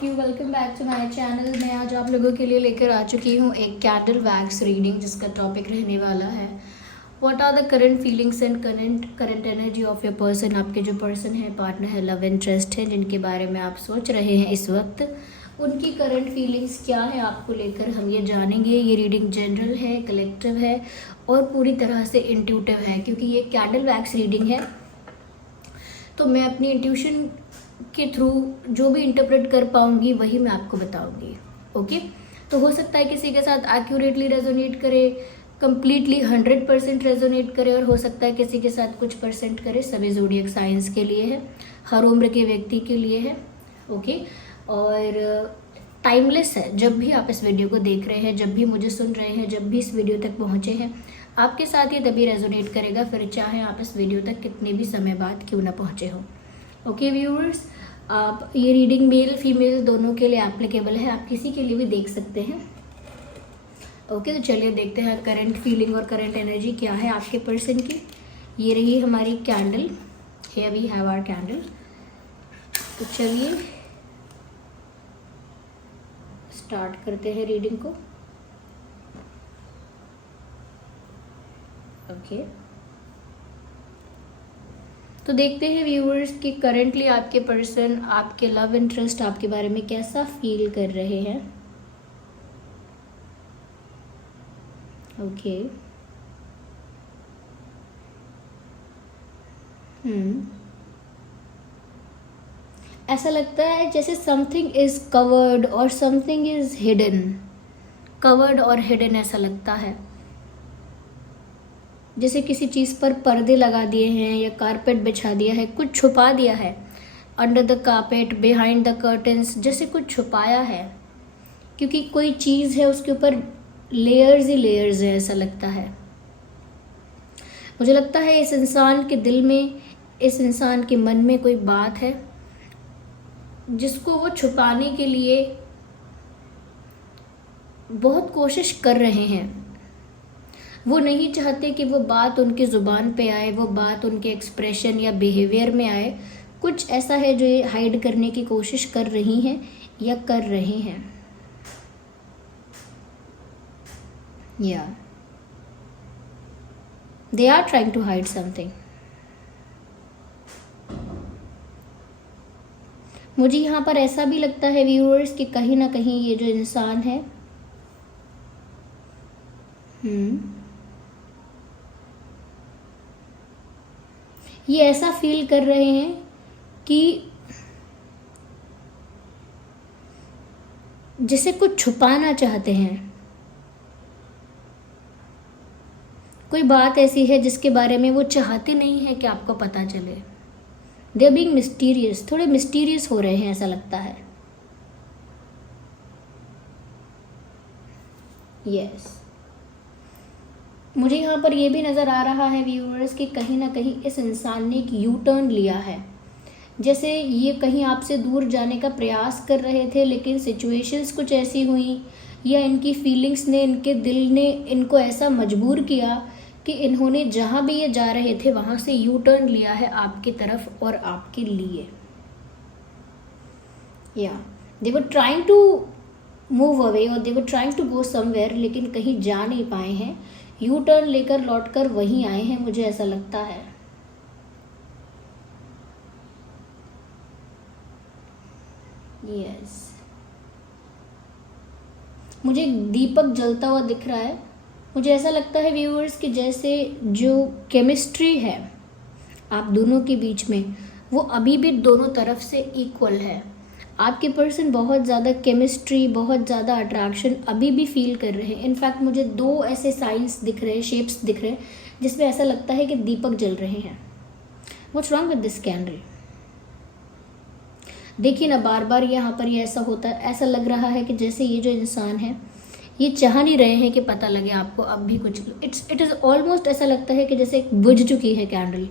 Of you, welcome back to my channel. मैं आज आप लोगों के लिए लेकर आ चुकी हूँ एक कैंडल वैक्स रीडिंग, जिसका टॉपिक रहने वाला है what are the current feelings and current energy of your person. आपके जो पर्सन है, पार्टनर है, लव इंटरेस्ट है, जिनके बारे में आप सोच रहे हैं इस वक्त, उनकी करंट फीलिंग्स क्या है आपको लेकर, हम ये जानेंगे। ये रीडिंग जनरल है, कलेक्टिव है और पूरी तरह से इंट्यूटिव है। क्योंकि ये कैंडल वैक्स रीडिंग है तो मैं अपनी इंट्यूशन के थ्रू जो भी इंटरप्रेट कर पाऊंगी वही मैं आपको बताऊंगी। ओके, तो हो सकता है किसी के साथ एक्यूरेटली रेजोनेट करे, कंप्लीटली 100% रेजोनेट करे, और हो सकता है किसी के साथ कुछ परसेंट करे। सभी ज़ोडिएक साइंस के लिए है, हर उम्र के व्यक्ति के लिए है। ओके, और टाइमलेस है। जब भी आप इस वीडियो को देख रहे हैं, जब भी मुझे सुन रहे हैं, जब भी इस वीडियो तक पहुंचे हैं, आपके साथ ये तभी रेजोनेट करेगा, फिर चाहे आप इस वीडियो तक कितने भी समय बाद क्यों ना पहुंचे हो। ओके व्यूअर्स, आप ये रीडिंग मेल फीमेल दोनों के लिए एप्लीकेबल है, आप किसी के लिए भी देख सकते हैं। ओके, तो चलिए देखते हैं करंट फीलिंग और करंट एनर्जी क्या है आपके पर्सन की। ये रही हमारी candle, here we have our candle. तो चलिए स्टार्ट करते हैं रीडिंग को। ओके, तो देखते हैं व्यूअर्स कि करंटली आपके पर्सन, आपके लव इंटरेस्ट आपके बारे में कैसा फील कर रहे हैं। ओके, ऐसा लगता है जैसे समथिंग इज कवर्ड और समथिंग इज हिडन। कवर्ड और हिडन ऐसा लगता है जैसे किसी चीज़ पर पर्दे लगा दिए हैं या कारपेट बिछा दिया है, कुछ छुपा दिया है। Under the carpet, behind the curtains, जैसे कुछ छुपाया है, क्योंकि कोई चीज़ है उसके ऊपर लेयर्स ही लेयर्स है, ऐसा लगता है। मुझे लगता है इस इंसान के दिल में, इस इंसान के मन में कोई बात है जिसको वो छुपाने के लिए बहुत कोशिश कर रहे हैं। वो नहीं चाहते कि वो बात उनकी ज़ुबान पे आए, वो बात उनके एक्सप्रेशन या बिहेवियर में आए। कुछ ऐसा है जो ये हाइड करने की कोशिश कर रही हैं या कर रहे हैं। या they are trying to hide something. मुझे यहाँ पर ऐसा भी लगता है व्यूअर्स कि कहीं ना कहीं ये जो इंसान है, ये ऐसा फील कर रहे हैं कि जिसे कुछ छुपाना चाहते हैं। कोई बात ऐसी है जिसके बारे में वो चाहते नहीं है कि आपको पता चले। दे आर बीइंग मिस्टीरियस, थोड़े मिस्टीरियस हो रहे हैं, ऐसा लगता है। यस, मुझे यहाँ पर ये भी नज़र आ रहा है व्यूअर्स कि कहीं ना कहीं इस इंसान ने एक यू टर्न लिया है। जैसे ये कहीं आपसे दूर जाने का प्रयास कर रहे थे, लेकिन सिचुएशंस कुछ ऐसी हुई या इनकी फीलिंग्स ने, इनके दिल ने इनको ऐसा मजबूर किया कि इन्होंने जहाँ भी ये जा रहे थे वहाँ से यू टर्न लिया है आपकी तरफ और आपके लिए। या they were trying to move away और they were trying to go somewhere, लेकिन कहीं जा नहीं पाए हैं। यू टर्न लेकर लौटकर वहीं आए हैं, मुझे ऐसा लगता है। यस, मुझे दीपक जलता हुआ दिख रहा है। मुझे ऐसा लगता है व्यूअर्स कि जैसे जो केमिस्ट्री है आप दोनों के बीच में, वो अभी भी दोनों तरफ से इक्वल है। आपके पर्सन बहुत ज़्यादा केमिस्ट्री, बहुत ज़्यादा अट्रैक्शन अभी भी फील कर रहे हैं। इनफैक्ट मुझे दो ऐसे साइंस दिख रहे हैं, शेप्स दिख रहे हैं, जिसमें ऐसा लगता है कि दीपक जल रहे हैं। What's wrong with this candle? देखिए ना, बार बार यहाँ पर ये ऐसा होता है। ऐसा लग रहा है कि जैसे ये जो इंसान है, ये चाह नहीं रहे हैं कि पता लगे आपको अब भी कुछ। इट इज़ ऑलमोस्ट ऐसा लगता है कि जैसे बुझ चुकी है कैंडल,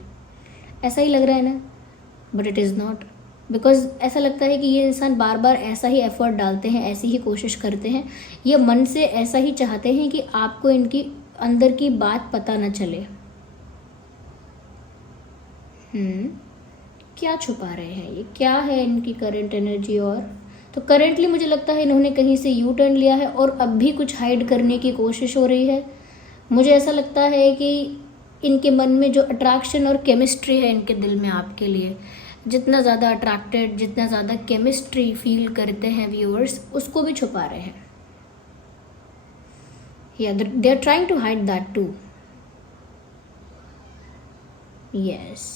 ऐसा ही लग रहा है ना, but it is not. Because ऐसा लगता है कि ये इंसान बार बार ऐसा ही एफर्ट डालते हैं, ऐसी ही कोशिश करते हैं, ये मन से ऐसा ही चाहते हैं कि आपको इनकी अंदर की बात पता न चले। क्या छुपा रहे हैं ये? क्या है इनकी करंट एनर्जी और तो करेंटली मुझे लगता है इन्होंने कहीं से यू टर्न लिया है और अब भी कुछ हाइड करने की कोशिश हो रही है। मुझे ऐसा लगता है कि इनके मन में जो अट्रैक्शन और केमिस्ट्री है इनके दिल में आपके लिए, जितना ज़्यादा अट्रैक्टेड, जितना ज़्यादा केमिस्ट्री फील करते हैं व्यूअर्स, उसको भी छुपा रहे हैं। या they are trying to hide that too. Yes,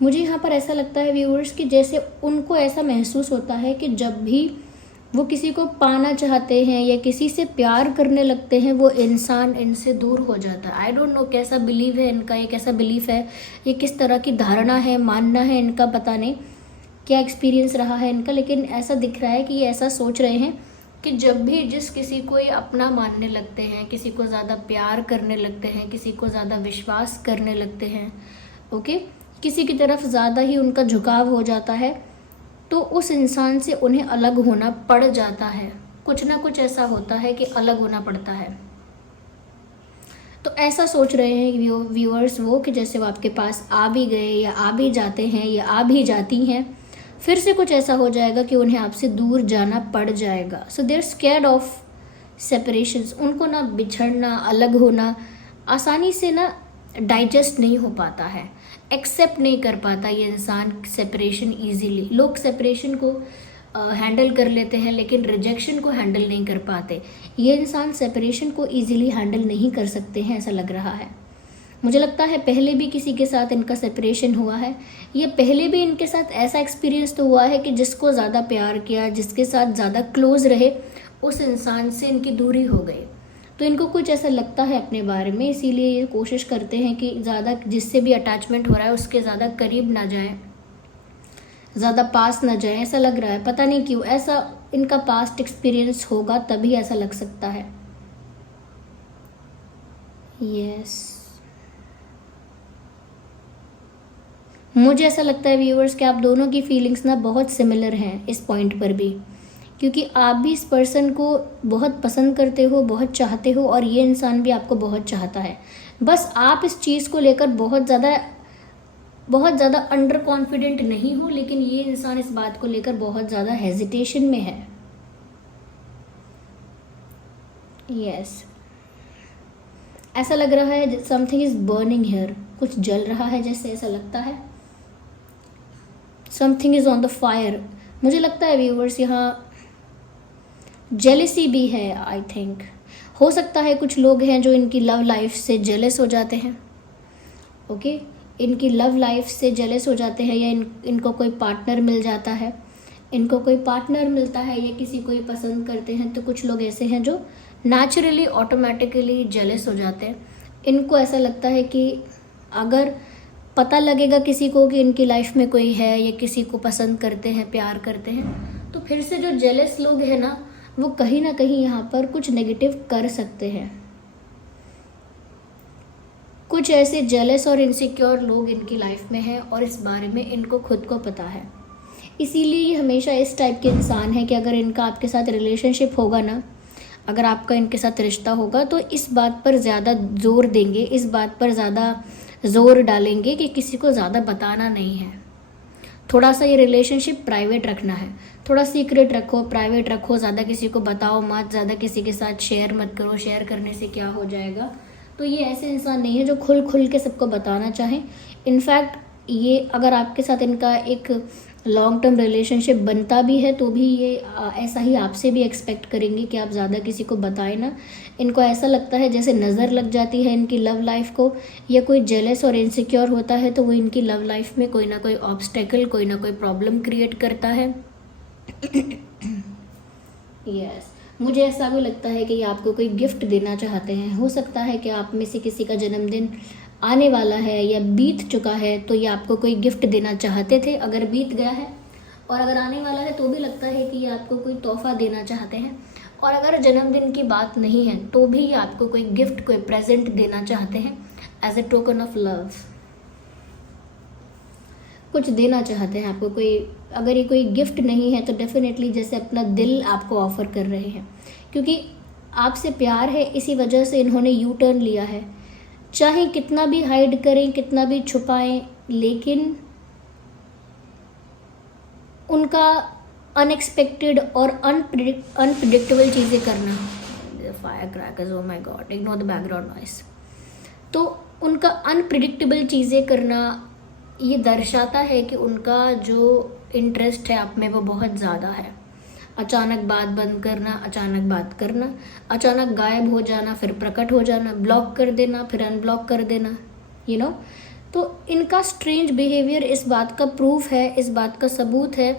मुझे यहाँ पर ऐसा लगता है व्यूअर्स कि जैसे उनको ऐसा महसूस होता है कि जब भी वो किसी को पाना चाहते हैं या किसी से प्यार करने लगते हैं, वो इंसान इनसे दूर हो जाता है। आई डोंट नो कैसा बिलीव है इनका, ये कैसा बिलीफ है, ये किस तरह की धारणा है, मानना है इनका, पता नहीं क्या एक्सपीरियंस रहा है इनका, लेकिन ऐसा दिख रहा है कि ये ऐसा सोच रहे हैं कि जब भी जिस किसी को ये अपना मानने लगते हैं, किसी को ज़्यादा प्यार करने लगते हैं, किसी को ज़्यादा विश्वास करने लगते हैं, ओके, किसी की तरफ ज़्यादा ही उनका झुकाव हो जाता है, तो उस इंसान से उन्हें अलग होना पड़ जाता है। कुछ ना कुछ ऐसा होता है कि अलग होना पड़ता है। तो ऐसा सोच रहे हैं व्यूअर्स वो कि जैसे वो आपके पास आ भी गए या आ भी जाते हैं या आ भी जाती हैं, फिर से कुछ ऐसा हो जाएगा कि उन्हें आपसे दूर जाना पड़ जाएगा। So they are scared of separations. उनको ना बिछड़ना, अलग होना आसानी से ना डाइजेस्ट नहीं हो पाता है, एक्सेप्ट नहीं कर पाता ये इंसान सेपरेशन इजीली। लोग सेपरेशन को हैंडल कर लेते हैं लेकिन रिजेक्शन को हैंडल नहीं कर पाते। ये इंसान सेपरेशन को इजीली हैंडल नहीं कर सकते हैं, ऐसा लग रहा है। मुझे लगता है पहले भी किसी के साथ इनका सेपरेशन हुआ है, ये पहले भी इनके साथ ऐसा एक्सपीरियंस तो हुआ है कि जिसको ज़्यादा प्यार किया, जिसके साथ ज़्यादा क्लोज रहे, उस इंसान से इनकी दूरी हो गई। तो इनको कुछ ऐसा लगता है अपने बारे में, इसीलिए ये कोशिश करते हैं कि ज़्यादा जिससे भी अटैचमेंट हो रहा है उसके ज़्यादा करीब ना जाए, ज़्यादा पास ना जाए, ऐसा लग रहा है। पता नहीं क्यों ऐसा इनका पास्ट एक्सपीरियंस होगा, तभी ऐसा लग सकता है। यस, मुझे ऐसा लगता है व्यूअर्स कि आप दोनों की फीलिंग्स ना बहुत सिमिलर हैं इस पॉइंट पर भी, क्योंकि आप भी इस पर्सन को बहुत पसंद करते हो, बहुत चाहते हो, और ये इंसान भी आपको बहुत चाहता है। बस आप इस चीज़ को लेकर बहुत ज़्यादा अंडर कॉन्फिडेंट नहीं हो, लेकिन ये इंसान इस बात को लेकर बहुत ज़्यादा हेजिटेशन में है। यस, ऐसा लग रहा है समथिंग इज बर्निंग हियर, कुछ जल रहा है जैसे ऐसा लगता है। Something is on the fire. मुझे लगता है व्यूअर्स यहाँ जेलेसी भी है। आई थिंक हो सकता है कुछ लोग हैं जो इनकी लव लाइफ से जेलस हो जाते हैं, ओके, इनकी लव लाइफ से जेलस हो जाते हैं, या इनको कोई पार्टनर मिल जाता है, इनको कोई पार्टनर मिलता है या किसी को ही पसंद करते हैं, तो कुछ लोग ऐसे हैं जो नेचुरली ऑटोमेटिकली जेलस हो जाते हैं। इनको ऐसा लगता है कि अगर पता लगेगा किसी को कि इनकी लाइफ में कोई है या किसी को पसंद करते हैं, प्यार करते हैं, तो फिर से जो जेलस लोग हैं ना, वो कहीं ना कहीं यहाँ पर कुछ नेगेटिव कर सकते हैं। कुछ ऐसे जेलस और इनसिक्योर लोग इनकी लाइफ में हैं और इस बारे में इनको खुद को पता है। इसीलिए ये हमेशा इस टाइप के इंसान है कि अगर इनका आपके साथ रिलेशनशिप होगा ना, अगर आपका इनके साथ रिश्ता होगा, तो इस बात पर ज़्यादा जोर देंगे, इस बात पर ज़्यादा जोर डालेंगे कि किसी को ज़्यादा बताना नहीं है। थोड़ा सा ये रिलेशनशिप प्राइवेट रखना है, थोड़ा सीक्रेट रखो, प्राइवेट रखो, ज़्यादा किसी को बताओ मत, ज़्यादा किसी के साथ शेयर मत करो, शेयर करने से क्या हो जाएगा। तो ये ऐसे इंसान नहीं है जो खुल के सबको बताना चाहें। इनफैक्ट ये अगर आपके साथ इनका एक लॉन्ग टर्म रिलेशनशिप बनता भी है तो भी ये ऐसा ही आपसे भी एक्सपेक्ट करेंगे कि आप ज़्यादा किसी को बताएं ना। इनको ऐसा लगता है जैसे नज़र लग जाती है इनकी लव लाइफ को, या कोई जेलस और इनसिक्योर होता है तो वो इनकी लव लाइफ में कोई ना कोई ऑब्स्टेकल, कोई ना कोई प्रॉब्लम क्रिएट करता है। यस, मुझे ऐसा भी लगता है कि ये आपको कोई गिफ्ट देना चाहते हैं। हो सकता है कि आप में से किसी का जन्मदिन आने वाला है या बीत चुका है, तो ये आपको कोई गिफ्ट देना चाहते थे, अगर बीत गया है, और अगर आने वाला है तो भी लगता है कि ये आपको कोई तोहफा देना चाहते हैं, और अगर जन्मदिन की बात नहीं है तो भी ये आपको कोई गिफ्ट, कोई प्रेजेंट देना चाहते हैं as a token of love. कुछ देना चाहते हैं आपको। कोई अगर ये कोई गिफ्ट नहीं है तो डेफिनेटली जैसे अपना दिल आपको ऑफ़र कर रहे हैं, क्योंकि आपसे प्यार है, इसी वजह से इन्होंने यू टर्न लिया है। चाहे कितना भी हाइड करें, कितना भी छुपाएं, लेकिन उनका अनएक्सपेक्टेड और अनप्रिडिक्टेबल चीज़ें करना, fire crackers, oh my God, ignore the background noise, तो उनका अनप्रिडिक्टेबल चीज़ें करना ये दर्शाता है कि उनका जो इंटरेस्ट है आप में वो बहुत ज़्यादा है। अचानक बात बंद करना, अचानक बात करना, अचानक गायब हो जाना, फिर प्रकट हो जाना, ब्लॉक कर देना, फिर अनब्लॉक कर देना, यू नो। तो इनका स्ट्रेंज बिहेवियर इस बात का प्रूफ है, इस बात का सबूत है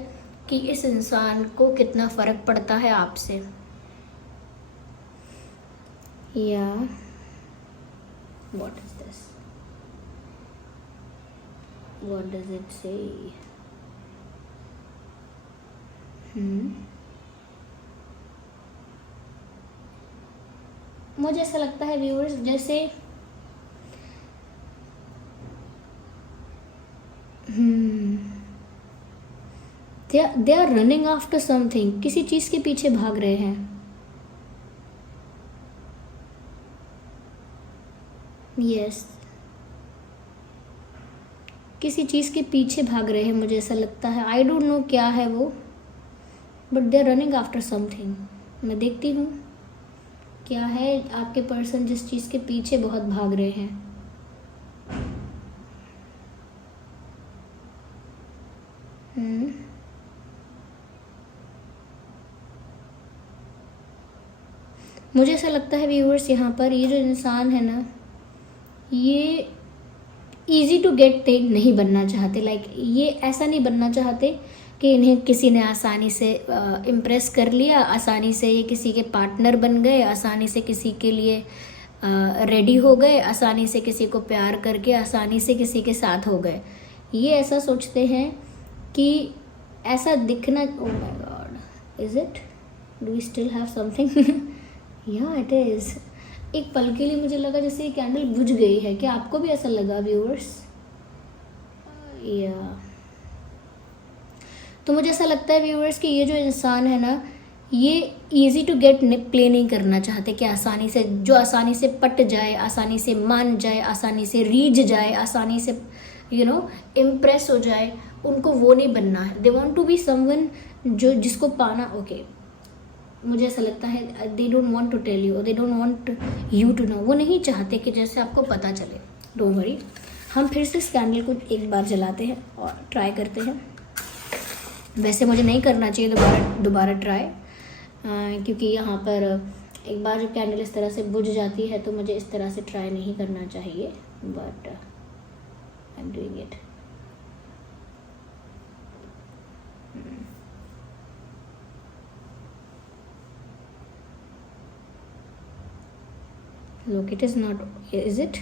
कि इस इंसान को कितना फ़र्क पड़ता है आपसे। या what is this, what does it say? मुझे ऐसा लगता है व्यूअर्स, जैसे they are running after something, किसी चीज़ के पीछे भाग रहे हैं। यस, किसी चीज़ के पीछे भाग रहे हैं, मुझे ऐसा लगता है। आई डोंट नो क्या है वो, but they are running after something. मैं देखती हूँ क्या है आपके पर्सन जिस चीज़ के पीछे बहुत भाग रहे हैं। मुझे ऐसा लगता है व्यूअर्स, यहाँ पर ये जो इंसान है ना, ये ईजी टू गेट टेक नहीं बनना चाहते। लाइक ये ऐसा नहीं बनना चाहते कि इन्हें किसी ने आसानी से इम्प्रेस कर लिया, आसानी से ये किसी के पार्टनर बन गए, आसानी से किसी के लिए रेडी हो गए, आसानी से किसी को प्यार करके आसानी से किसी के साथ हो गए। ये ऐसा सोचते हैं कि ऐसा दिखना, oh my God, is it, do we still have something? या इट इज़। एक पल के लिए मुझे लगा जैसे ये कैंडल बुझ गई है। क्या आपको भी ऐसा लगा व्यूअर्स? या तो मुझे ऐसा लगता है व्यूअर्स कि ये जो इंसान है ना, ये इजी टू गेट प्ले नहीं करना चाहते कि आसानी से, जो आसानी से पट जाए, आसानी से मान जाए, आसानी से रीझ जाए, आसानी से यू नो इम्प्रेस हो जाए, उनको वो नहीं बनना है। They want to be someone जो जिसको पाना, ओके मुझे ऐसा लगता है they don't want to tell you, they don't want you to know. वो नहीं चाहते कि जैसे आपको पता चले। डोंट वरी, हम फिर से इस कैंडल को एक बार जलाते हैं और ट्राई करते हैं। वैसे मुझे नहीं करना चाहिए दोबारा ट्राई, क्योंकि यहाँ पर एक बार जब कैंडल इस तरह से बुझ जाती है तो मुझे इस तरह से ट्राई नहीं करना चाहिए, but I am doing it. Look, it is not, is it?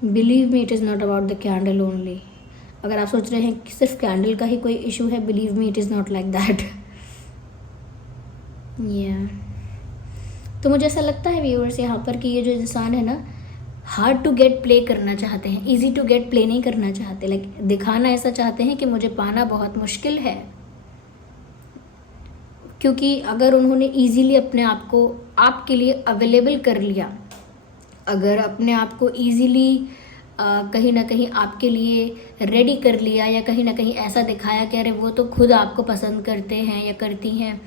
Believe me, it is not about the candle only. अगर आप सोच रहे हैं कि सिर्फ कैंडल का ही कोई इशू है, believe me, it is not like that. या तो मुझे ऐसा लगता है व्यूअर्स यहाँ पर कि ये जो इंसान है ना, हार्ड टू गेट प्ले करना चाहते हैं, इजी टू गेट प्ले नहीं करना चाहते। लाइक दिखाना ऐसा चाहते हैं कि मुझे पाना बहुत मुश्किल है, क्योंकि अगर उन्होंने इजीली अपने आप को आपके लिए अवेलेबल कर लिया, अगर अपने आप को इजीली कहीं ना कहीं आपके लिए रेडी कर लिया, या कहीं ना कहीं ऐसा दिखाया कि अरे वो तो खुद आपको पसंद करते हैं या करती हैं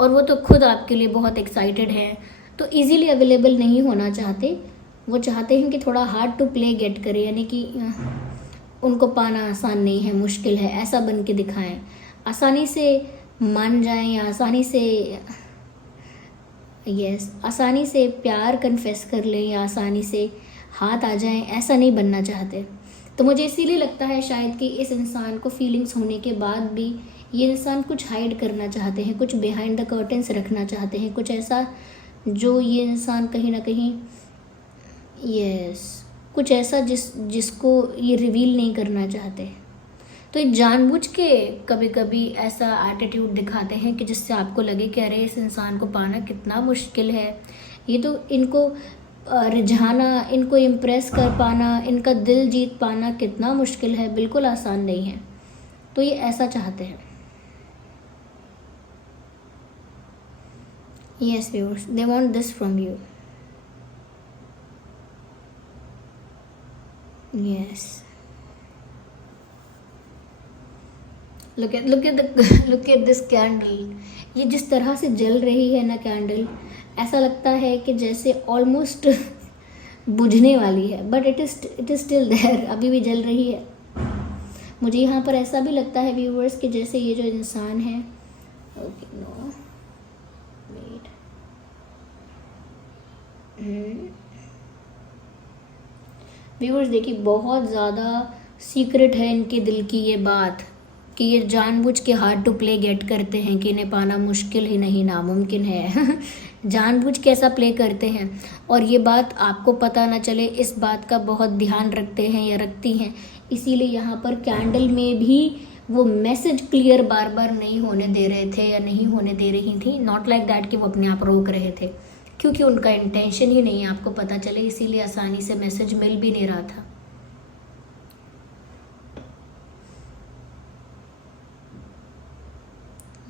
और वो तो खुद आपके लिए बहुत एक्साइटेड हैं, तो इजीली अवेलेबल नहीं होना चाहते। वो चाहते हैं कि थोड़ा हार्ड टू प्ले गेट करें, यानी कि उनको पाना आसान नहीं है, मुश्किल है, ऐसा बन के दिखाएं, आसानी से मान जाएं या आसानी से आसानी से प्यार कन्फेस कर लें या आसानी से हाथ आ जाएं, ऐसा नहीं बनना चाहते। तो मुझे इसीलिए लगता है शायद कि इस इंसान को फीलिंग्स होने के बाद भी ये इंसान कुछ हाइड करना चाहते हैं, कुछ बिहाइंड द कर्टन्स रखना चाहते हैं, कुछ ऐसा जो ये इंसान कहीं ना कहीं कुछ ऐसा जिसको ये रिवील नहीं करना चाहते। तो ये जानबूझ के कभी कभी ऐसा एटीट्यूड दिखाते हैं कि जिससे आपको लगे कि अरे इस इंसान को पाना कितना मुश्किल है। ये तो इनको रिझाना, इनको इम्प्रेस कर पाना, इनका दिल जीत पाना कितना मुश्किल है, बिल्कुल आसान नहीं है। तो ये ऐसा चाहते हैं। Yes viewers, they want this from you. Yes, look at this candle. ये जिस तरह से जल रही है ना कैंडल, ऐसा लगता है कि जैसे ऑलमोस्ट बुझने वाली है, but it is still there, अभी भी जल रही है। मुझे यहाँ पर ऐसा भी लगता है व्यूवर्स कि जैसे ये जो इंसान है, ओके नो वेट, व्यूवर्स देखिए, बहुत ज़्यादा सीक्रेट है इनके दिल की ये बात, कि ये जानबूझ के हार्ड टू प्ले गेट करते हैं कि इन्हें पाना मुश्किल ही नहीं नामुमकिन है। जानबूझ के ऐसा प्ले करते हैं, और ये बात आपको पता ना चले, इस बात का बहुत ध्यान रखते हैं या रखती हैं। इसीलिए यहाँ पर कैंडल में भी वो मैसेज क्लियर बार बार नहीं होने दे रहे थे या नहीं होने दे रही थी। नॉट लाइक दैट कि वो अपने आप रोक रहे थे, क्योंकि उनका इंटेंशन ही नहीं है आपको पता चले, इसीलिए आसानी से मैसेज मिल भी नहीं रहा था।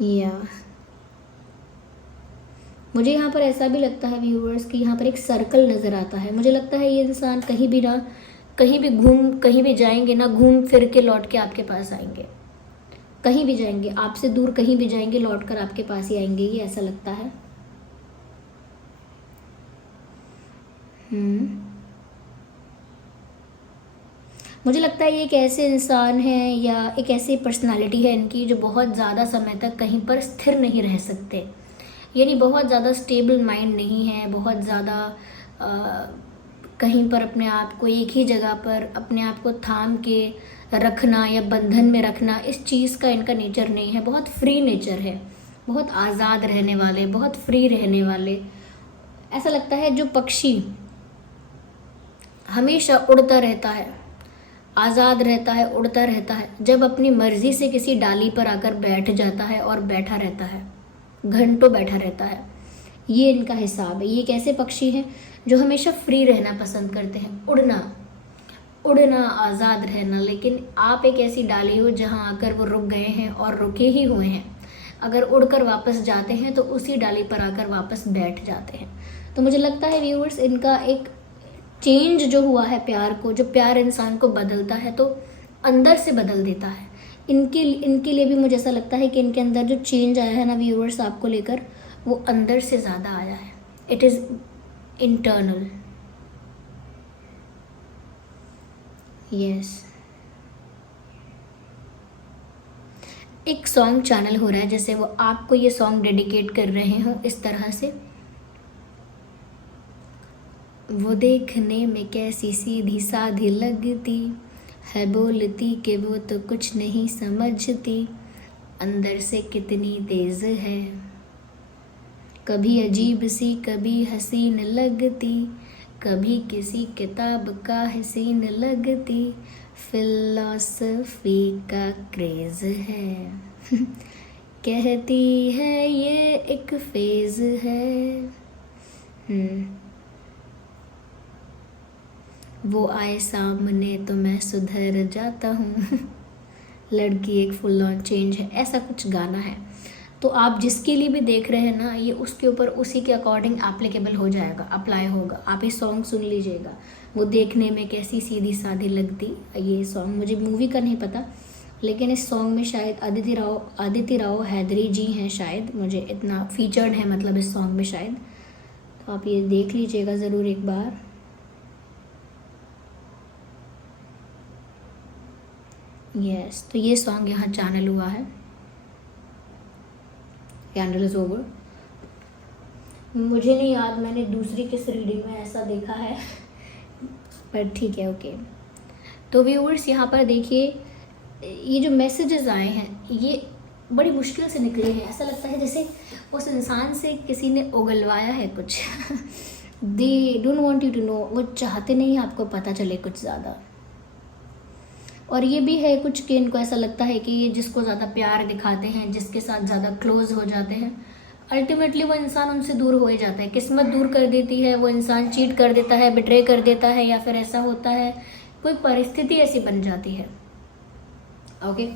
या मुझे यहाँ पर ऐसा भी लगता है व्यूअर्स कि यहाँ पर एक सर्कल नज़र आता है। मुझे लगता है ये इंसान कहीं भी ना, कहीं भी जाएंगे ना, घूम फिर के लौट के आपके पास आएंगे। कहीं भी जाएंगे, आपसे दूर कहीं भी जाएंगे, लौट कर आपके पास ही आएंगे, ये ऐसा लगता है। मुझे लगता है ये एक ऐसे इंसान है या एक ऐसी पर्सनालिटी है इनकी जो बहुत ज़्यादा समय तक कहीं पर स्थिर नहीं रह सकते, यानी बहुत ज़्यादा स्टेबल माइंड नहीं है, बहुत ज़्यादा कहीं पर अपने आप को एक ही जगह पर अपने आप को थाम के रखना या बंधन में रखना, इस चीज़ का इनका नेचर नहीं है। बहुत फ्री नेचर है, बहुत आज़ाद रहने वाले, बहुत फ्री रहने वाले। ऐसा लगता है जो पक्षी हमेशा उड़ता रहता है, आज़ाद रहता है, उड़ता रहता है, जब अपनी मर्जी से किसी डाली पर आकर बैठ जाता है और बैठा रहता है, घंटों बैठा रहता है, ये इनका हिसाब है। ये एक ऐसे पक्षी हैं जो हमेशा फ्री रहना पसंद करते हैं, उड़ना, आज़ाद रहना। लेकिन आप एक ऐसी डाली हो जहाँ आकर वो रुक गए हैं और रुके ही हुए हैं। अगर उड़कर वापस जाते हैं तो उसी डाली पर आकर वापस बैठ जाते हैं। तो मुझे लगता है व्यूअर्स, इनका एक चेंज जो हुआ है प्यार को, जो प्यार इंसान को बदलता है तो अंदर से बदल देता है। इनके लिए भी मुझे ऐसा लगता है कि इनके अंदर जो चेंज आया है ना व्यूअर्स आपको लेकर, वो अंदर से ज़्यादा आया है। It is internal. यस, एक सॉन्ग चैनल हो रहा है जैसे वो आपको ये सॉन्ग डेडिकेट कर रहे हो इस तरह से। वो देखने में कैसी सीधी साधी लगती है, बोलती कि वो तो कुछ नहीं समझती, अंदर से कितनी तेज है, कभी अजीब सी कभी हसीन लगती, कभी किसी किताब का हसीन लगती, फिलॉसफी का क्रेज है। कहती है ये एक फेज है। वो आए सामने तो मैं सुधर जाता हूँ। लड़की एक फुल ऑन चेंज है, ऐसा कुछ गाना है। तो आप जिसके लिए भी देख रहे हैं ना, ये उसके ऊपर उसी के अकॉर्डिंग एप्लीकेबल हो जाएगा, अप्लाई होगा। आप ये सॉन्ग सुन लीजिएगा, वो देखने में कैसी सीधी साधी लगती। ये सॉन्ग मुझे मूवी का नहीं पता, लेकिन इस सॉन्ग में शायद आदित्य राव हैदरी जी हैं शायद, मुझे इतना फीचर्ड है मतलब इस सॉन्ग में शायद। तो आप ये देख लीजिएगा ज़रूर एक बार। यस, तो ये सॉन्ग यहाँ चैनल हुआ है। Candle is over. मुझे नहीं याद मैंने दूसरी किस रीडिंग में ऐसा देखा है, पर ठीक है, ओके। तो व्यूअर्स यहाँ पर देखिए, ये जो मैसेजेस आए हैं ये बड़ी मुश्किल से निकले हैं। ऐसा लगता है जैसे उस इंसान से किसी ने उगलवाया है कुछ। They don't want you to know, वो चाहते नहीं आपको पता चले कुछ ज़्यादा। और ये भी है कुछ कि इनको ऐसा लगता है कि ये जिसको ज़्यादा प्यार दिखाते हैं, जिसके साथ ज़्यादा क्लोज हो जाते हैं, अल्टीमेटली वो इंसान उनसे दूर हो ही जाता है, किस्मत दूर कर देती है, वो इंसान चीट कर देता है, बिट्रे कर देता है, या फिर ऐसा होता है, कोई परिस्थिति ऐसी बन जाती है। Okay,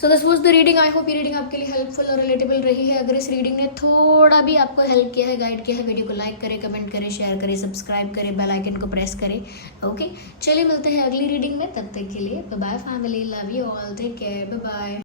so this was the reading. I hope ये रीडिंग आपके लिए हेल्पफुल और रिलेटेबल रही है। अगर इस रीडिंग ने थोड़ा भी आपको हेल्प किया है, गाइड किया है, वीडियो को लाइक करें, कमेंट करें, शेयर करें, सब्सक्राइब करें, बेल आइकन को प्रेस करें। ओके, चलिए मिलते हैं अगली रीडिंग में, तब तक के लिए bye bye family, love you all, take care, bye bye.